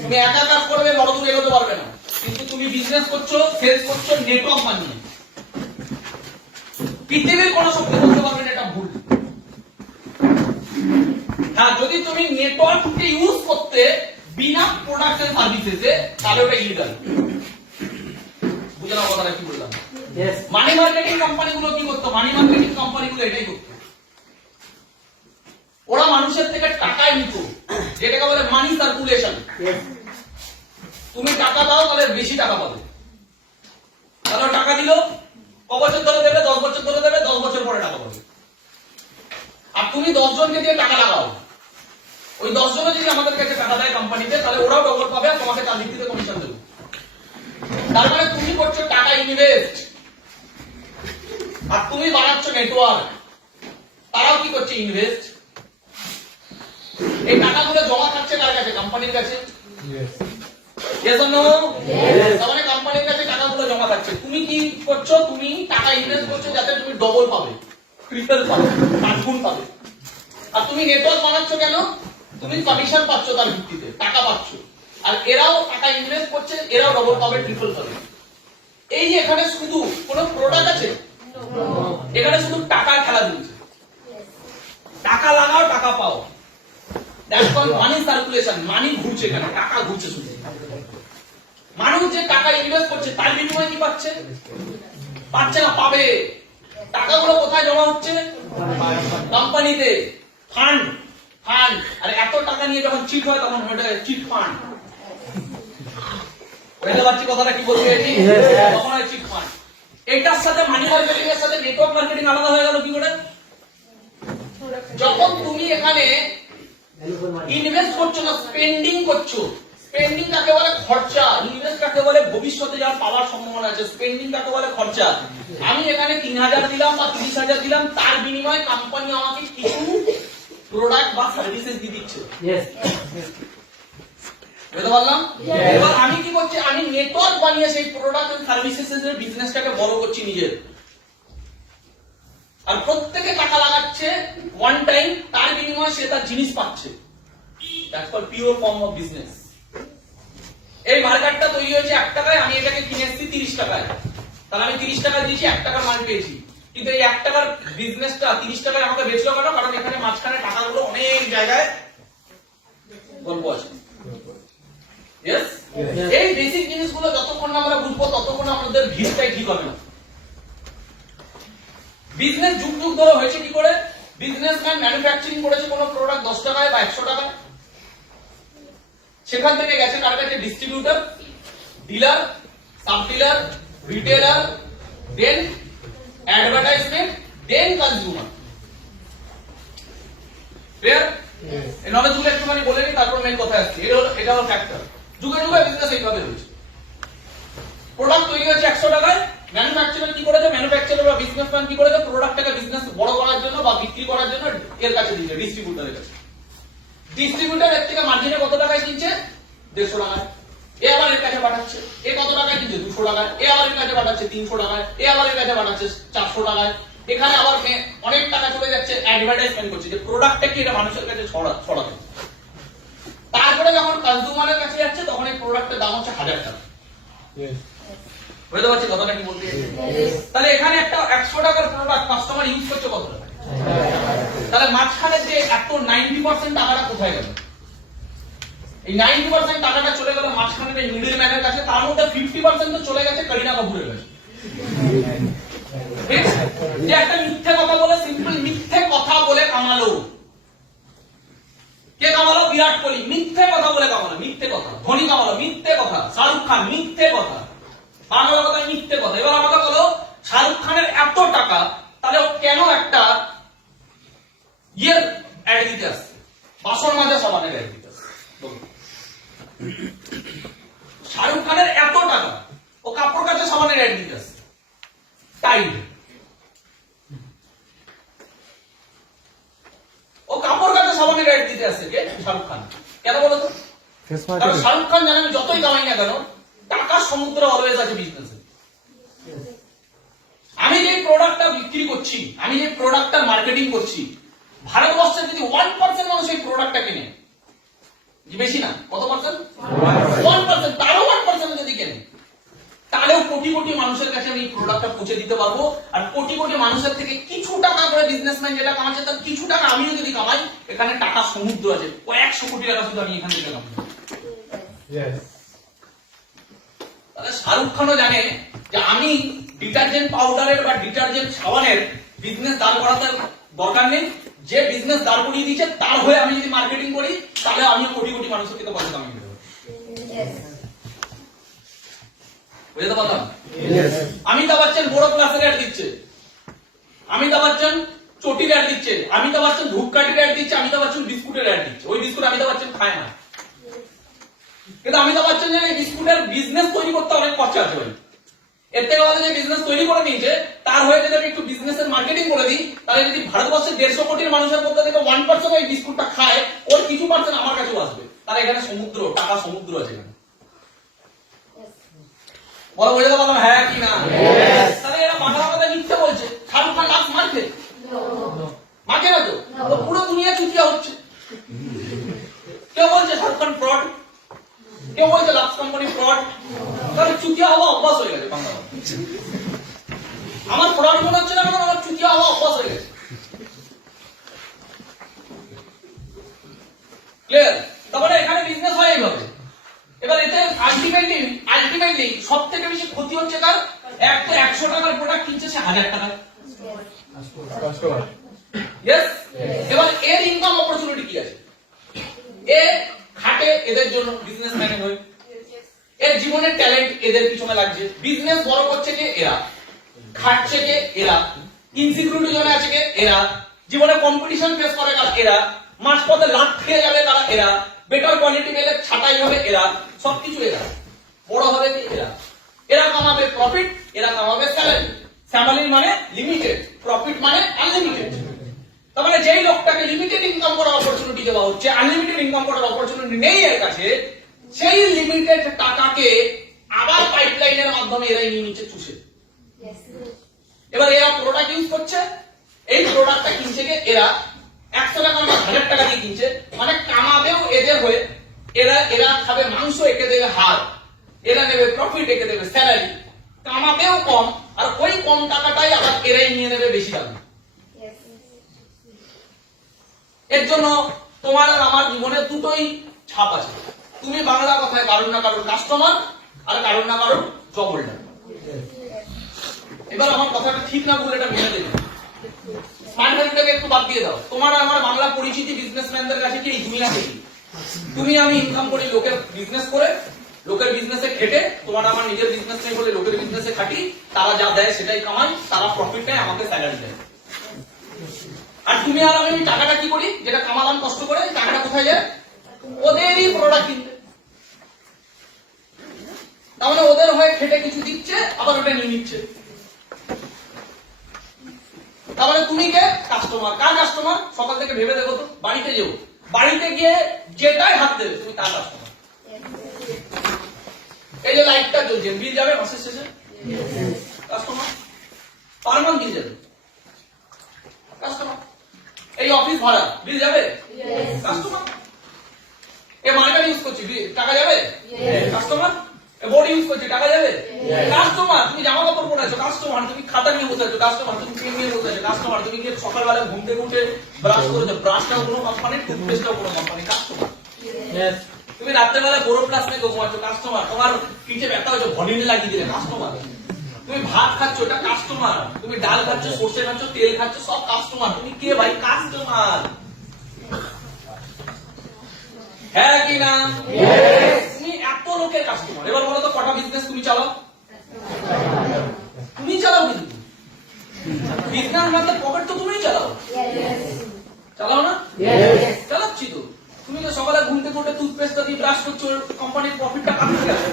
তুমি একা কাজ করবে, বড় দূর এগোতে পারবে না। কিন্তু তুমি বিজনেস করছো, সেলস করছো নেটওয়ার্ক বানিয়ে, পৃথিবীর কোন শক্তি বলতে পারবে না এটা ভুল। হ্যাঁ, যদি তুমি নেটওয়ার্ককে ইউজ করতে বিনা প্রোডাক্ট এন্ড সার্ভিসেসে, তাহলে ওটা ইলিগাল। বুঝে নাও কথাটা কি বললাম। মানি মার্কেটিং কোম্পানিগুলো কি করতো? মানি মার্কেটিং কোম্পানিগুলো এটাই করতো, ওরা মানুষের থেকে টাকাই নিত, যেটাকে বলে মানি সার্কুলেশন। তুমি টাকা দাও তাহলে বেশি টাকা পাবে, তাহলে টাকা দিল, ক বছর ধরে দেবে? 10 বছর ধরে দেবে, 10 বছর পরে টাকা পাবে। আর তুমি 10 জনকে দিয়ে টাকা লাগাও, ওই 10 জনও যদি আমাদের কাছে টাকা দেয় কোম্পানিতে, তাহলে ওরাও ডবল পাবে আর তোমাকে তার ভিত্তিতে কমিশন দেবে। তার মানে তুমি করছো টাকা ইনভেস্ট, আর তুমি বানাচ্ছ নেটওয়ার্ক, তারাও কি করছে? ইনভেস্ট। এই টাকাগুলো জমা থাকছে কার কাছে? কোম্পানির কাছে। Yes or no? তার মানে কোম্পানির কাছে টাকাগুলো জমা থাকছে। তুমি কি করছো? তুমি টাকা ইনভেস্ট করছো যাতে তুমি ডবল পাবে, ট্রিপল পাবে, 5 গুণ পাবে। আর তুমি নেটওয়ার্ক বানাচ্ছ কেন? তুমি কমিশন পাচ্ছ তার ভিত্তিতে, টাকা পাচ্ছ। আর এরাও টাকা ইনভেস্ট করছে, এরাও ডবল পাবে, ট্রিপল পাবে। এই যে এখানে শুধু কোনো প্রোডাক্ট আছে? এখানে শুধু টাকার খেলা চলছে। টাকা লাগাও, টাকা পাও। That's called money circulation. Money ঘুরছে, এখানে টাকা ঘুরছে শুধু। মানুষ যে টাকা ইনভেস্ট করছে তার বিনিময়ে কি পাচ্ছে? পাচ্ছে না, পাবে। টাকাগুলো কোথায় জমা হচ্ছে? কোম্পানিতে। Fund, fund. আর এত টাকা নিয়ে যখন চিট হয় তখন ওটা চিট ফান্ড। বুঝতে পারছি কথাটা কি বলতে চাইছি? তখন হয় চিট ফান্ড। এটার সাথে মানি মার্কেটিং এর সাথে নেটওয়ার্ক মার্কেটিং আলাদা হয়ে গেল কি করে? যখন তুমি এখানে ইনভেস্ট করছো না, স্পেন্ডিং করছো। স্পেন্ডিং কাকে বলে? খরচা। ইনভেস্ট কাকে বলে? ভবিষ্যতে যার পাওয়ার সম্ভাবনা আছে। স্পেন্ডিং কাকে বলে? খরচা। আমি এখানে 3000 দিলাম বা 30,000 দিলাম, তার বিনিময়ে কোম্পানি আমাকে কিছু প্রোডাক্ট বা সার্ভিসেস দিয়ে দিচ্ছে। বুঝতে পারলাম? এবার আমি কি করছি? আমি নেটওয়ার্ক বানিয়ে সেই প্রোডাক্ট এন্ড সার্ভিসেস এর বিজনেসটাকে বড় করছি নিজের। আর প্রত্যেকে টাকা লাগাচ্ছে ওয়ান টাইম, তার বিনিময়ে সে তার জিনিস পাচ্ছে। That's called pure form of business. এই মার্কেটটা তৈরি হয়েছে 1 টাকায়, আমি এটাকে কিনেছি 30 টাকায়। তাহলে আমি 30 টাকা দিয়েছি, 1 টাকার মাল পেয়েছি। কিন্তু এই 1 টাকার বিজনেসটা 30 টাকায় আমাকে বেচলো কেন? কারণ এখানে মাঝখানে টাকাগুলো অনেক জায়গায় গল্প আছে। ইয়েস, এই বেসিক জিনিসগুলো যতক্ষণ না আমরা বুঝবো ততক্ষণ আমাদের ভিতটাই ঠিক হবে না। বিজনেস যুগ যুগ ধরে হয়েছে কি করে? বিজনেসম্যান ম্যানুফ্যাকচারিং করেছে কোনো প্রোডাক্ট 10 টাকায় বা 100 টাকায়, সেখান থেকে গেছে কার কাছে? Distributor, dealer, sub dealer, retailer, then advertisement, then consumer. Clear? এই নলেজগুলো একটুখানি বলে নিই, তারপর মেইন কথা আসছে। এটা হলো ফ্যাক্টর। যুগে যুগে বিজনেস এইভাবে হয়েছে। প্রোডাক্ট তৈরি হয়েছে 100 টাকায়, ম্যানুফ্যাকচারার কি করেছে? ম্যানুফ্যাকচারার বা বিজনেসম্যান কি করেছে? প্রোডাক্টটাকে বিজনেস বড় করার জন্য বা বিক্রি করার জন্য এর কাছে দিয়েছে, ডিস্ট্রিবিউটরের কাছে। ডিস্ট্রিবিউটর এর থেকে মার্জিনে কত টাকায় কিনছে? 150 টাকায়। এ আবার এর কাছে পাঠাচ্ছে। এ কত টাকায় কিনছে? 200 টাকায়। এ আবার এর কাছে পাঠাচ্ছে 300 টাকায়। এ আবার এর কাছে পাঠাচ্ছে 400 টাকায়। এখানে আবার অনেক টাকা চলে যাচ্ছে অ্যাডভার্টাইজমেন্ট করছে যে প্রোডাক্টটা কি এটা মানুষের কাছে ছড়াতে। তারপরে যখন কনজিউমারের কাছে যাচ্ছে তখন এই প্রোডাক্টের দাম হচ্ছে 1000 টাকা। বুঝতে পারছি কথাটা কি বলতে? তাহলে এখানে একটা 100 টাকার প্রোডাক্ট কাস্টমার ইউজ করছে কত টাকা? তাহলে মাঝখানে যে এত 90% টাকাটা কোথায় গেল? এই 90% টাকাটা চলে গেল মাঝখানে এই মিডল ম্যানের কাছে, তার মধ্যে 50% তো চলে গেছে করিনা কাপুরের কাছে। যে একটা মিথ্যে কথা বলে, সিম্পল মিথ্যে কথা বলে কামালো। কে কামালো? বিরাট কোহলি। মিথ্যে কথা বলে কামালো, মিথ্যে কথা। ধোনি কামালো, মিথ্যে কথা। শাহরুখ খান, মিথ্যে কথা। বাংলা কথায় মিথ্যে কথা। এবার আমাকে বলো, শাহরুখ খানের এত টাকা, তাহলে ও কেন একটা ইয়ের অ্যাড দিতে আসছে? বাসন মাজা সাবানের অ্যাড দিতে আসছে। শাহরুখ খানের এত টাকা, ও কাপড় কাচা সাবানের অ্যাড দিতে আসছে। টাইড। ও কাপড় কাচা সাবানের অ্যাড দিতে আসছে কে? শাহরুখ খান। কেন বলো তো? কারণ শাহরুখ খান জানে আমি যতই কামাই না কেন, টাকার সমুদ্র অলওয়েজ আছে বিজনেসে। আমি যে প্রোডাক্টটা বিক্রি করছি, আমি যে প্রোডাক্টটা মার্কেটিং করছি, ভারতবর্ষের যদি 1% মানুষ এই প্রোডাক্টটা কেনে, বেশি না, কত পার্সেন্ট? 1%, তারও 1% যদি কেনে, তাহলেও কোটি কোটি মানুষের কাছে আমি এই প্রোডাক্টটা পৌঁছে দিতে পারবো। আর কোটি কোটি মানুষের থেকে কিছু টাকা করে বিজনেসম্যান যেটা কামাচ্ছে, তার কিছু টাকা আমিও যদি কামাই, এখানে টাকা সমুদ্র আছে। 100 কোটি টাকা শুধু আমি এখান থেকে কামাই। তাহলে শাহরুখ খানও জানে যে আমি ডিটারজেন্ট পাউডারের বা ডিটারজেন্ট সাবানের বিজনেস দাঁড় করাতে দরকার নেই, যে বিজনেস দাঁড় করিয়ে দিয়েছে তার হয়ে আমি যদি মার্কেটিং করি তাহলে আমি কোটি কোটি মানুষের থেকে পয়সা কামিয়ে দেবো। বুঝতে পারলাম? অমিতাভ বচ্চন বড় ক্লাসের অ্যাড দিচ্ছে, অমিতাভ বচ্চন চটির অ্যাড দিচ্ছে, অমিতাভ বচ্চন ধূপকাঠির অ্যাড দিচ্ছে, অমিতাভ বচ্চন বিস্কুটের অ্যাড দিচ্ছে। ওই বিস্কুট অমিতাভ বচ্চন খায় না, কিন্তু অমিতাভ বচ্চন জানে বিস্কুটের বিজনেস তৈরি করতে অনেক খরচা আছে ভাই। এর থেকে আমাদের যে বিজনেস তৈরি করে নিয়েছে তার হয়ে যদি আমি একটু বিজনেসের মার্কেটিং করে দিই, তাহলে যদি ভারতবর্ষের 150 কোটির মানুষের মধ্যে থেকে 1% ওই বিস্কুটটা খায়, ওর কিছু পার্সেন্ট আমার কাছেও আসবে। তাহলে এখানে সমুদ্র, টাকা সমুদ্র আছে এখানে। বলো বুঝতে পারলাম? হ্যাঁ কি না? তাহলে এরা বাংলা কথা মিথ্যে বলছে। শাহরুখ খান লাভ মারছে, মারছে না তো? তো পুরো দুনিয়া চুটিয়া হচ্ছে। কেউ বলছে শাহরুখ খান ফ্রড, কেউ বলছে লাক্স কোম্পানি ফ্রড। কারণ চুটিয়া হওয়া অভ্যাস হয়ে গেছে বাংলা। আমার ফ্রড মনে হচ্ছে না, কারণ আমার চুটিয়া হওয়া অভ্যাস হয়ে গেছে। ক্লিয়ার? তারপরে এখানে বিজনেস হয় এইভাবে। এবার এতে আলটিমেটলি সব থেকে বেশি ক্ষতি হচ্ছে কার? এক তো 100 টাকার প্রোডাক্ট কিনছে সে 1000 টাকা। ইয়েস। এবার এর ইনকাম অপরচুনিটি কি আছে? এ খাটে এদের জন্য, বিজনেসম্যানের হয়ে, এর জীবনের ট্যালেন্ট এদের পিছনে লাগছে। বিজনেস বড় করছে কে? এরা। খাটছে কে? এরা। ইনসিকিউরিটি জোনে আছে কে? এরা। জীবনে কম্পিটিশন ফেস করে কারা? এরা। মাঝপথে লাট খেয়ে যাবে তারা? এরা। বেটার কোয়ালিটি পেলে ছাটাই হবে এরা। সবকিছু এরা। বড় হবে কি? এরা। এরা কামাবে প্রফিট, এরা কামাবে স্যালারি। স্যালারি মানে লিমিটেড, প্রফিট মানে আনলিমিটেড। তার মানে যেই লোকটাকে লিমিটেড ইনকাম করার অপরচুনিটি দেওয়া হচ্ছে, আনলিমিটেড ইনকাম করার অপরচুনিটি নেই এর কাছে, সেই লিমিটেড টাকাকে আবার পাইপলাইনের মাধ্যমে এরাই নিয়ে নিচ্ছে চুষে। এবার এরা প্রোডাক্ট ইউজ করছে, এই প্রোডাক্টটা কিনছে কে? এরা। 100 টাকা বা 1000 টাকা দিয়ে কিনছে, মানে কামাবেও এদের হয়ে। এরা খাবে মাংস, একে দেবে হাড়, এরা নেবে প্রফিট, একে দেবে স্যালারি। কামাবেও কম, আর ওই কম টাকাটাই আবার এরাই নিয়ে নেবে বেশি দামে। এর জন্য তোমার আর আমার জীবনে দুটোই ছাপ আছে। তুমি বাংলা কথায় কারণ না কারণ কাস্টমার, আর কারণ না কারণ জব হোল্ডার। এবার আমার কথাটা ঠিক না বলে এটা মেনে দেবে। স্মার্ট ভ্যালুটাকে একটু বাদ দিয়ে দাও। তোমার আমার বাংলা পরিচিতি বিজনেসম্যানদের কাছে কি এই দুনিয়াতে কি? তুমি আমি ইনকাম করি লোকের বিজনেস করে, লোকের বিজনেসে খেটে। তোমার আমার নিজের বিজনেস নেই বলে লোকের বিজনেসে খাটি, তারা যা দেয় সেটাই কামাই, তারা প্রফিট নেয়, আমাকে স্যালারি দেয়। আর তুমি আর আমি টাকাটা কি করি? যেটা কামালাম কষ্ট করে, টাকাটা কোথায় যায়? ওদেরই প্রোডাক্ট কিনতে। তার মানে ওদের হয়ে খেটে কিছু দিচ্ছে, আবার ওটা নিয়ে নিচ্ছে। তার মানে তুমি কে? কাস্টমার। কার কাস্টমার? সকাল থেকে ভেবে দেখো তো, বাড়িতে যেও, বাড়িতে গিয়ে যেটাই হাত দেবে তুমি তার কাস্টমার। এই যে লাইটটা জ্বলছে, বিল যাবে মাসের শেষে? কাস্টমার। পার মান্থ বিল যাবে? কাস্টমার। এই অফিস ভাড়া বিল যাবে? কাস্টমার। এ মার্কেট ইউজ করছি, টাকা যাবে? কাস্টমার। বোর্ড ইউজ করছি, টাকা যাবে? কাস্টমার। তুমি জামা কাপড় পরে আছো, কাস্টমার। তুমি খাতা নিয়ে বসে আছো, কাস্টমার। তুমি পেন নিয়ে বসে আছো, কাস্টমার। তুমি গিয়ে সকালবেলা ঘুম থেকে উঠে ব্রাশ করেছো, ব্রাশটাও কোনো কোম্পানি, টুথপেস্টটাও কোনো কোম্পানি, কাস্টমার। তুমি রাত্রেবেলা বোরো প্লাস নিয়ে ঘুমাচ্ছো, কাস্টমার। তোমার পিঠে ব্যথা হয়েছে, ভলিনি লাগিয়ে দিলে, কাস্টমার। তুমি ভাত খাচ্ছ, এটা কাস্টমার। তুমি ডাল খাচ্ছ, সর্ষে খাচ্ছ, তেল খাচ্ছ, সব কাস্টমার। তুমি কে ভাই? কাস্টমার। হ্যাঁ কি না? তুমি এত লোকের কাস্টমার। এবার বলো তো কটা বিজনেস তুমি চালাও? তুমি চালাও, কিন্তু বিজনেস মানে পকেট তো তুমিই চালাও। চালাও না? চালাচ্ছি তো। তুমি তো সকালে ঘুম থেকে উঠে টুথপেস্টটা দিয়ে ব্রাশ করছো, কোম্পানির প্রফিটটা কার থেকে আসে?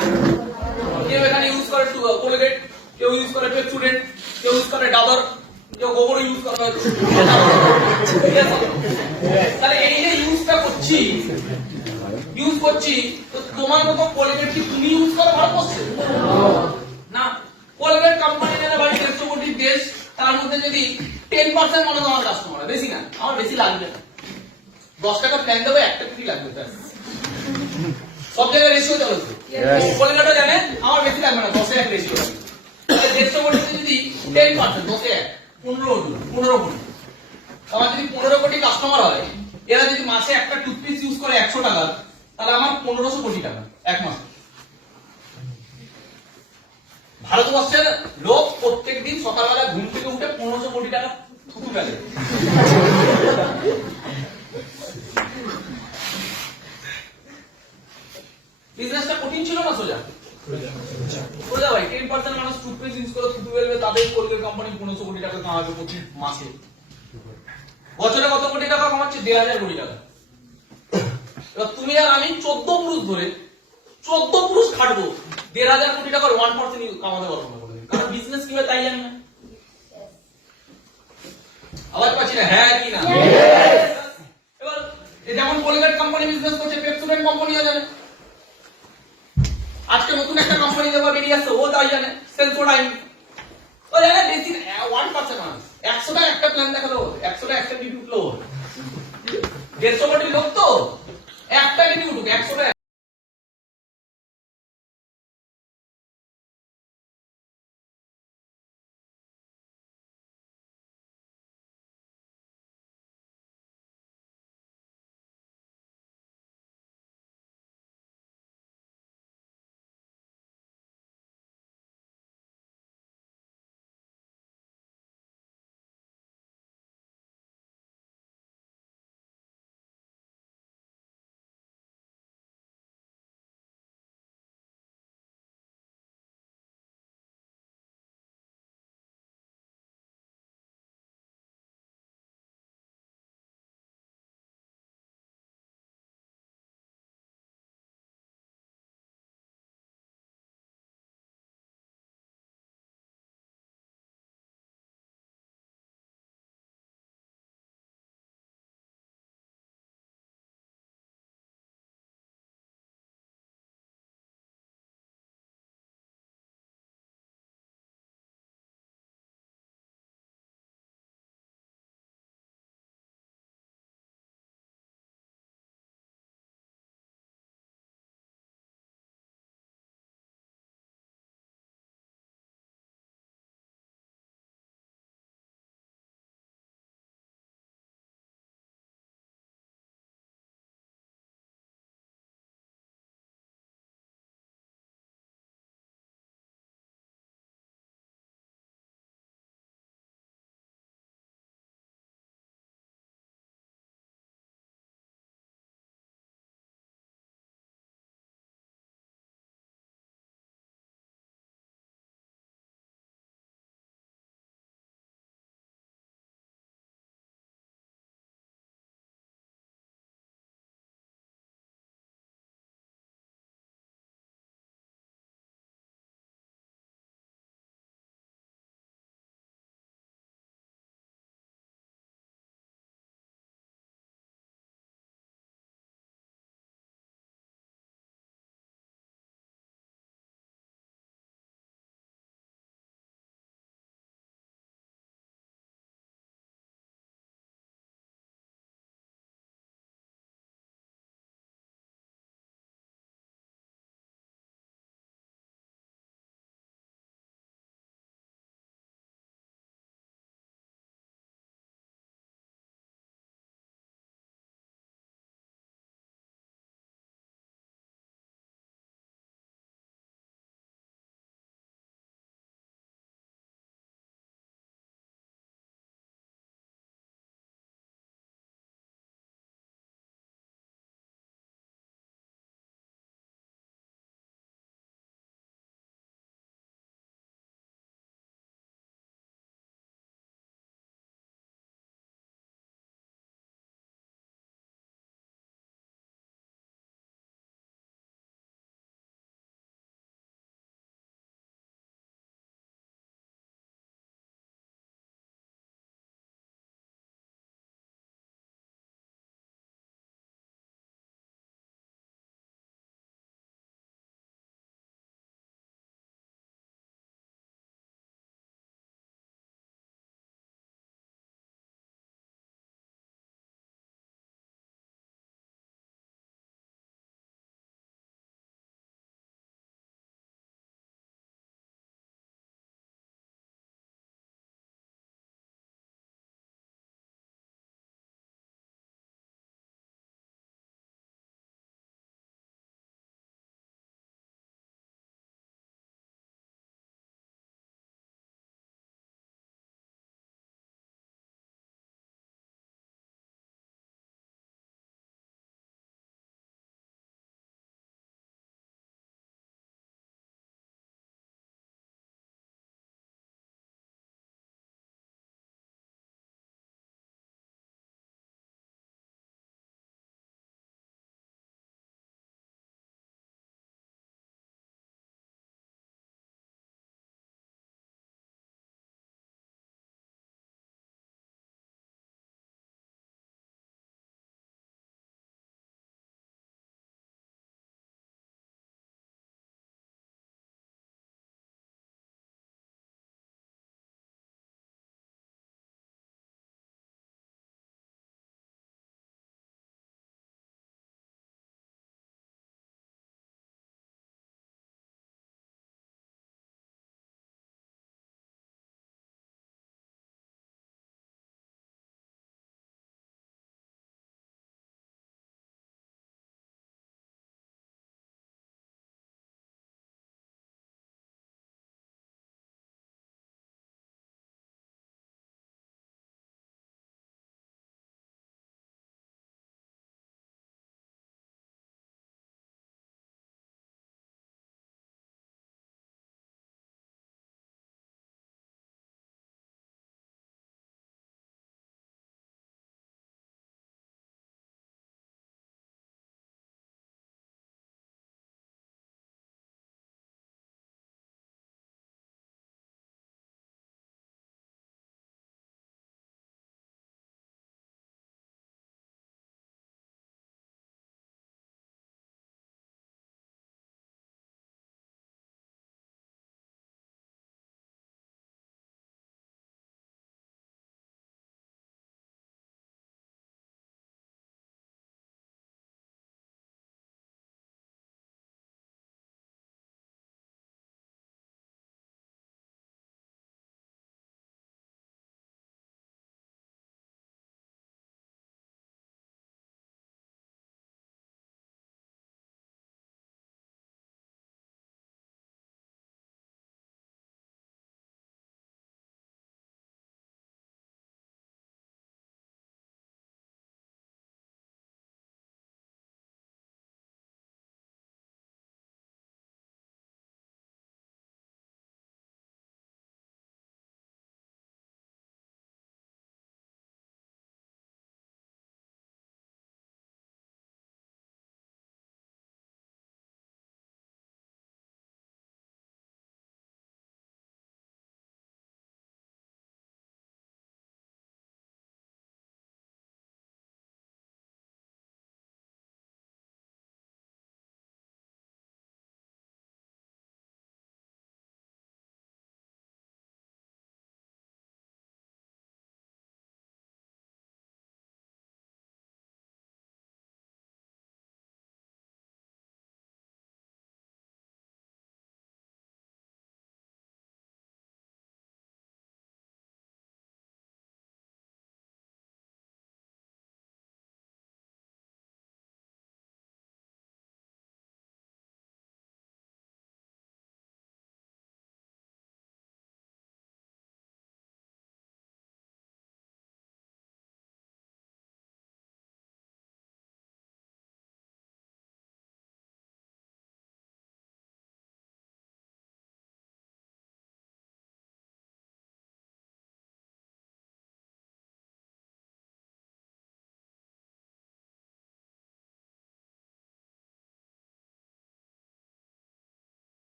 কেউ এখানে ইউজ করে কোলগেট, কেউ ইউজ করে পেপসুডেন্ট, কেউ ইউজ করে ডাবর, কেউ গোবর ইউজ করে। তাহলে এই যে ইউজটা করছি, তো তোমার মতো কোলগেট কি তুমি ইউজ করো ভারতবর্ষে? না। কোলগেট কোম্পানি যারা বাড়ি 150 কোটির দেশ, তার মধ্যে যদি 10% মানুষ আমার কাস্টমার, বেশি না, আমার বেশি লাগবে না। 10 টাকা প্ল্যান দেবো, একটা ফ্রি লাগবে। সব জায়গায় রেশিও চলছে। কোলগেটও জানে আমার বেশি লাগবে না, 10 1 রেশিও লাগবে। 150 কোটিতে যদি 10%, 10 1 15 কোটি। আমার যদি 15 কোটি কাস্টমার হয়, এরা যদি মাসে একটা টুথপেস্ট ইউজ করে 100 টাকা, তাহলে আমার 1500 কোটি টাকা। এক মাস। ভারতবর্ষের লোক প্রত্যেক দিন সকালবেলা ঘুম থেকে উঠে 1500 কোটি টাকা থুতু ফেলে। বিজনেসটা কঠিন ছিল না সোজা? সোজা ভাই। 10% মানুষ টুথপেস্ট ইউজ করে থুতু ফেলবে, তাদের কোলগেট কোম্পানি 1500 কোটি টাকা কামাবে প্রতি মাসে। বছরে কত কোটি টাকা কামাচ্ছে? 1000 কোটি টাকা। এবার তুমি আর আমি 14 পুরুষ ধরে 14 পুরুষ খাটবো, 1500 কোটি টাকার 1% কামাতে পারবো না কোনোদিন। কারণ বিজনেস কি হয় তাই জানি না। আওয়াজ পাচ্ছি না? হ্যাঁ কি না? এবার যেমন কোলগেট কোম্পানি বিজনেস করছে, পেপসোডেন্ট কোম্পানিও জানে। আজকে নতুন একটা কোম্পানি দেওয়া বেরিয়ে আসছে, ও তাই জানে। সেলফোডাইন ও জানে। বেশি 1% মানুষ 100টা একটা প্ল্যান দেখালো, 100টা একটা ডিপি উঠলো। 150 কোটি লোক তো একটা ডিপি উঠুক, 100টা